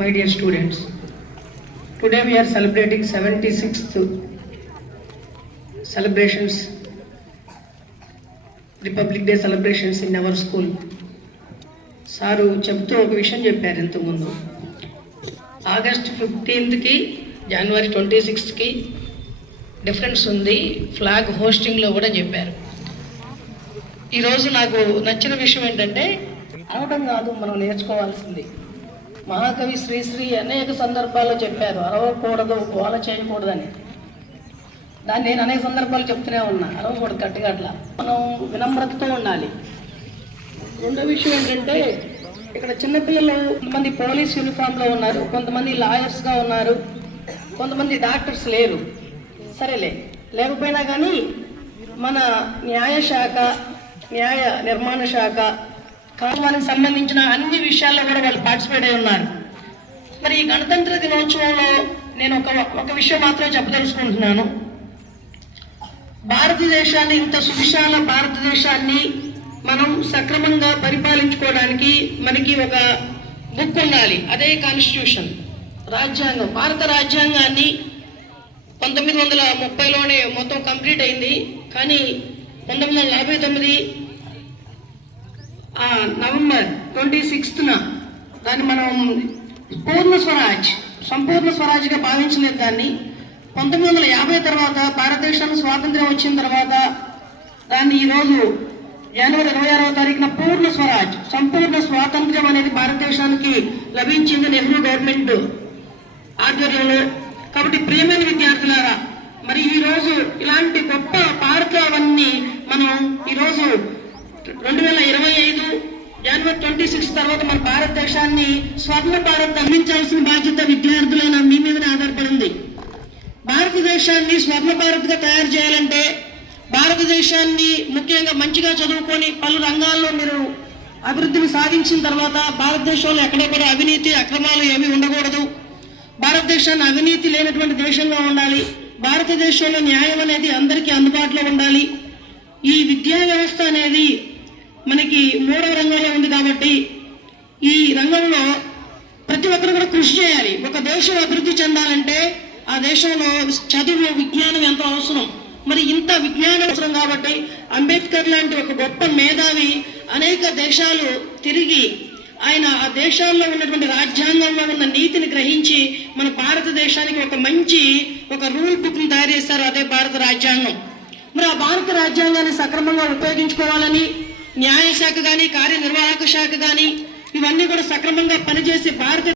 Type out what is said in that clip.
My dear students, today we are celebrating 76th celebrations, Republic Day celebrations in our school. Sir చెప్తూ ఒక విషయం చెప్పారు ఇంతకుముందు. August 15కి జనవరి 26కి difference ఉంది, ఫ్లాగ్ హోస్టింగ్లో కూడా చెప్పారు. ఈరోజు నాకు నచ్చిన విషయం ఏంటంటే అనడం కాదు, మనం నేర్చుకోవాల్సింది. మహాకవి శ్రీశ్రీ అనేక సందర్భాల్లో చెప్పారు అరవకూడదు, గోల చేయకూడదని. దాన్ని నేను అనేక సందర్భాలు చెప్తూనే ఉన్నా, అరవకూడదు గట్టిగా అట్లా. మనం వినమ్రతతో ఉండాలి. రెండో విషయం ఏంటంటే ఇక్కడ చిన్నపిల్లలు కొంతమంది పోలీస్ యూనిఫామ్లో ఉన్నారు, కొంతమంది లాయర్స్గా ఉన్నారు, కొంతమంది డాక్టర్స్ లేరు. సరేలే, లేకపోయినా కానీ మన న్యాయశాఖ, న్యాయ నిర్మాణ శాఖ, కాలానికి సంబంధించిన అన్ని విషయాల్లో కూడా వాళ్ళు పార్టిసిపేట్ అయి ఉన్నారు. మరి ఈ గణతంత్ర దినోత్సవంలో నేను ఒక విషయం మాత్రమే చెప్పదలుచుకుంటున్నాను. భారతదేశాన్ని, ఇంత సువిశాల భారతదేశాన్ని మనం సక్రమంగా పరిపాలించుకోవడానికి మనకి ఒక బుక్ ఉండాలి. అదే కాన్స్టిట్యూషన్, రాజ్యాంగం. భారత రాజ్యాంగాన్ని 1930లోనే మొత్తం కంప్లీట్ అయింది. కానీ 1949 నవంబర్ 26న దాన్ని మనం సంపూర్ణ స్వరాజ్గా భావించలేదు. దాన్ని 1950 తర్వాత భారతదేశానికి స్వాతంత్ర్యం వచ్చిన తర్వాత దాన్ని ఈరోజు జనవరి 26వ తారీఖున పూర్ణ స్వరాజ్, సంపూర్ణ స్వాతంత్ర్యం అనేది భారతదేశానికి లభించింది నెహ్రూ గవర్నమెంట్ ఆధ్వర్యంలో. కాబట్టి ప్రియమైన విద్యార్థులారా, మరి ఈరోజు ఇలాంటి గొప్ప పార్కులవన్నీ మనం ఈరోజు 2025 జనవరి 26 తర్వాత మన భారతదేశాన్ని స్వర్ణ భారత్ అందించాల్సిన బాధ్యత విద్యార్థులైన మీ మీదనే ఆధారపడింది. భారతదేశాన్ని స్వర్ణ భారత్గా తయారు చేయాలంటే భారతదేశాన్ని ముఖ్యంగా మంచిగా చదువుకొని పలు రంగాల్లో మీరు అభివృద్ధిని సాధించిన తర్వాత భారతదేశంలో ఎక్కడెక్కడ అవినీతి అక్రమాలు ఏమీ ఉండకూడదు. భారతదేశాన్ని అవినీతి లేనటువంటి దేశంగా ఉండాలి. భారతదేశంలో న్యాయం అనేది అందరికీ అందుబాటులో ఉండాలి. ఈ విద్యా వ్యవస్థ అనేది మనకి 3వ రంగంలో ఉంది. కాబట్టి ఈ రంగంలో ప్రతి ఒక్కరు కూడా కృషి చేయాలి. ఒక దేశం అభివృద్ధి చెందాలంటే ఆ దేశంలో చదువు, విజ్ఞానం ఎంతో అవసరం. మరి ఇంత విజ్ఞానం అవసరం కాబట్టి అంబేద్కర్ లాంటి ఒక గొప్ప మేధావి అనేక దేశాలు తిరిగి ఆయన ఆ దేశాల్లో ఉన్నటువంటి రాజ్యాంగంలో ఉన్న నీతిని గ్రహించి మన భారతదేశానికి ఒక రూల్ బుక్ని తయారు చేశారు. అదే భారత రాజ్యాంగం. మరి ఆ భారత రాజ్యాంగాన్ని సక్రమంగా ఉపయోగించుకోవాలని న్యాయశాఖ కానీ, కార్యనిర్వాహక శాఖ కానీ ఇవన్నీ కూడా సక్రమంగా పనిచేసి భారత